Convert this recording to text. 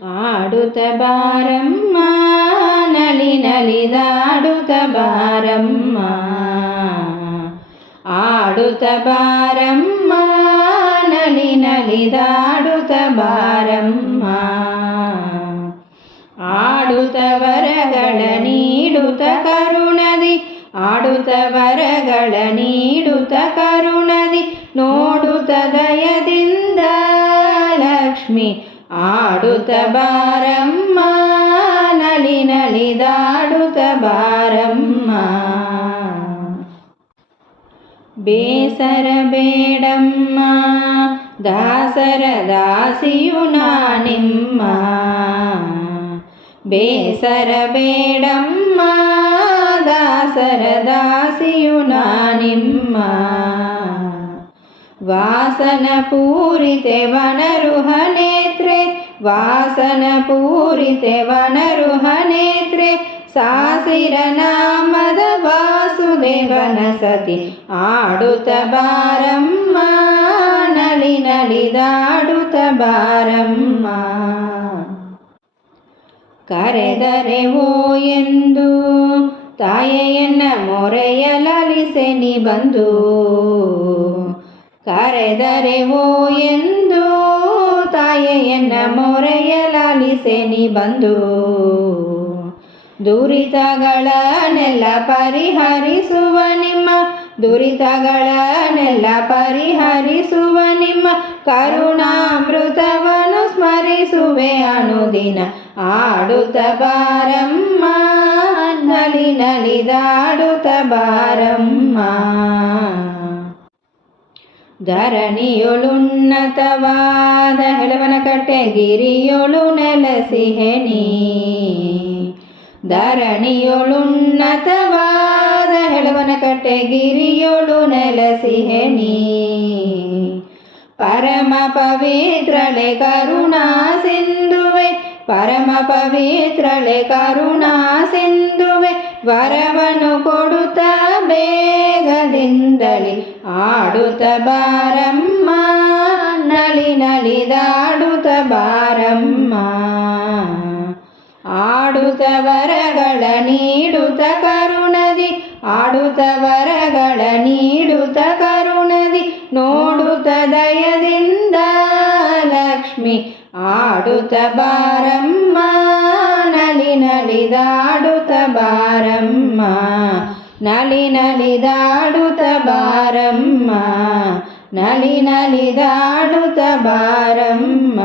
ಆಡುತ್ತ ಬಾರಮ್ಮ ನಲಿ ನಲಿದಾಡುತ್ತ ಬಾರಮ್ಮ, ಆಡುತ್ತ ಬಾರಮ್ಮ ನಲಿ ನಲಿದಾಡುತ್ತ ಬಾರಮ್ಮ, ಆಡುತ್ತ ವರಗಳ ನೀಡುತ್ತ ಕರುಣದಿ, ಆಡುತ್ತ ವರಗಳ ನೀಡುತ್ತ ಕರುಣದಿ, ನೋಡುತ್ತ ದಯದಿಂದ ಲಕ್ಷ್ಮಿ ಆಡುತ್ತ ಬಾರಮ್ಮ ನಲಿ ನಲಿದಾಡುತ್ತ ಬಾರಮ್ಮ. ಬೇಸರ ಬೇಡಮ್ಮ ದಾಸರ ದಾಸಿಯು ನಾನಿಮ್ಮ, ಬೇಸರ ಬೇಡಮ್ಮ ದಾಸರ ದಾಸಿಯು ನಾನಿಮ್ಮ, ವಾಸನ ಪೂರಿತೆ ವನರುಹ ನೇತ್ರೆ, ವಾಸನ ಪೂರಿತೆ ವನರುಹ ನೇತ್ರೆ, ಸಾಸಿರ ನಾಮದ ವಾಸುದೇವನ ಸತಿ ಆಡುತ್ತ ಬಾರಮ್ಮ ನಲಿ ನಲಿದಾಡುತ್ತ ಬಾರಮ್ಮ. ಕರೆದರೆ ಓ ಎಂದು ತಾಯೆಯನ್ನ ಮೊರೆಯಲಾಲಿಸೆ ನೀ ಬಂದು, ಕರೆದರೆ ಓ ಎಂದು ತಾಯೆಯನ್ನ ಮೊರೆಯಲಾಲಿಸೆ ನೀ ಬಂದು, ದುರಿತಗಳನ್ನೆಲ್ಲ ಪರಿಹರಿಸುವ ನಿಮ್ಮ, ದುರಿತಗಳನ್ನೆಲ್ಲ ಪರಿಹರಿಸುವ ನಿಮ್ಮ ಕರುಣಾಮೃತವನ್ನು ಸ್ಮರಿಸುವೆ ಅನುದಿನ, ಆಡುತ್ತ ಬಾರಮ್ಮ ನಲಿ ನಲಿದಾಡುತ್ತ ಬಾರಮ್ಮ. ಧರಣಿಯೊಳುನ್ನತವಾದ ಹೆಳವನಕಟ್ಟೆ ಗಿರಿಯೊಳು ನೆಲೆಸಿಹೆ ನೀ, ಧರಣಿಯೊಳುನ್ನತವಾದ ಹೆಳವನಕಟ್ಟೆ ಗಿರಿಯೊಳು ನೆಲೆಸಿಹೆ ನೀ, ಪರಮ ಪವಿತ್ರಳೆ ಕರುಣಾ ಸಿಂಧುವೆ, ಪರಮ ಪವಿತ್ರಳೆ ಕರುಣಾ ಸಿಂಧುವೆ, ವರವನ್ನು ಕೊಡುತ್ತ ಬೇಗದಿಂದಲಿ ಆಡುತ್ತ ಬಾರಮ್ಮ ನಲಿ ನಲಿದಾಡುತ್ತ ಬಾರಮ್ಮ, ಆಡುತ್ತ ವರಗಳ ನೀಡುತ್ತ ಕರುಣದಿ, ಆಡುತ್ತ ವರಗಳ ನೀಡುತ್ತ ಕರುಣದಿ, ನೋಡುತ್ತ ದಯದಿಂದ ಲಕ್ಷ್ಮಿ ಆಡುತ್ತ ಬಾರಮ್ಮ ನಲಿ ನಲಿದಾಡುತ್ತ ಬಾರಮ್ಮ, ನಲಿ ನಲಿದಾಡುತ್ತ ಬಾರಮ್ಮ, ನಲಿ ನಲಿದಾಡುತ್ತ ಬಾರಮ್ಮ.